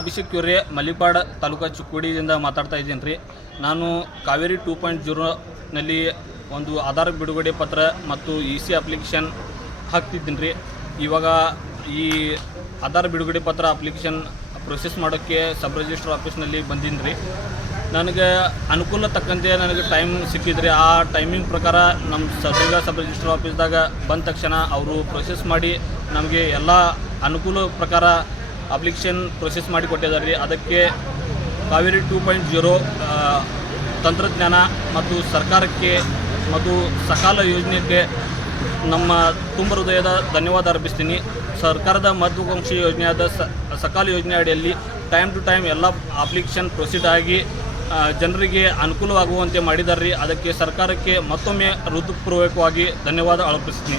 ಅಭಿಷೇಕ್ ಕ್ಯೂರೆ ಮಲ್ಲಿಪಾಡ ತಾಲೂಕಾ ಚಿಕ್ಕೋಡಿಯಿಂದ ಮಾತಾಡ್ತಾ ಇದ್ದೀನಿ ರೀ. ನಾನು ಕಾವೇರಿ ಟೂ ಪಾಯಿಂಟ್ ಜೀರೋನಲ್ಲಿ ಒಂದು ಆಧಾರ್ ಬಿಡುಗಡೆ ಪತ್ರ ಮತ್ತು ಇ ಸಿ ಅಪ್ಲಿಕೇಶನ್ ಹಾಕ್ತಿದ್ದೀನಿ ರೀ. ಇವಾಗ ಈ ಆಧಾರ್ ಬಿಡುಗಡೆ ಪತ್ರ ಅಪ್ಲಿಕೇಶನ್ ಪ್ರೊಸೆಸ್ ಮಾಡೋಕ್ಕೆ ಸಬ್ ರಿಜಿಸ್ಟರ್ ಆಫೀಸ್ನಲ್ಲಿ ಬಂದೀನಿ ರೀ. ನನಗೆ ಅನುಕೂಲ ತಕ್ಕಂತೆ ನನಗೆ ಟೈಮ್ ಸಿಕ್ಕಿದ್ರಿ ಆ ಟೈಮಿಂಗ್ ಪ್ರಕಾರ ನಮ್ಮ ಸದರ್ಗ ಸಬ್ ರಿಜಿಸ್ಟರ್ ಆಫೀಸ್ದಾಗ ಬಂದ ತಕ್ಷಣ ಅವರು ಪ್ರೊಸೆಸ್ ಮಾಡಿ ನಮಗೆ ಎಲ್ಲ ಅನುಕೂಲ ಪ್ರಕಾರ ಅಪ್ಲಿಕೇಶನ್ ಪ್ರೊಸೆಸ್ ಮಾಡಿ ಕೊಟ್ಟಿದ್ದಾರೆ ರೀ. ಅದಕ್ಕೆ ಕಾವೇರಿ ಟೂ ಪಾಯಿಂಟ್ ಜೀರೋ ತಂತ್ರಜ್ಞಾನ ಮತ್ತು ಸರ್ಕಾರಕ್ಕೆ ಮತ್ತು ಸಕಾಲ ಯೋಜನೆಗೆ ನಮ್ಮ ತುಂಬ ಹೃದಯದ ಧನ್ಯವಾದ ಅರ್ಪಿಸ್ತೀನಿ. ಸರ್ಕಾರದ ಮಹತ್ವಾಕಾಂಕ್ಷಿ ಯೋಜನೆಯಾದ ಸಕಾಲ ಯೋಜನೆ ಅಡಿಯಲ್ಲಿ ಟೈಮ್ ಟು ಟೈಮ್ ಎಲ್ಲ ಅಪ್ಲಿಕೇಶನ್ ಪ್ರೊಸೀಡ್ ಆಗಿ ಜನರಿಗೆ ಅನುಕೂಲವಾಗುವಂತೆ ಮಾಡಿದ್ದಾರೆ ಅದಕ್ಕೆ ಸರ್ಕಾರಕ್ಕೆ ಮತ್ತೊಮ್ಮೆ ಹೃದಯಪೂರ್ವಕವಾಗಿ ಧನ್ಯವಾದ ಅರ್ಪಿಸ್ತೀನಿ.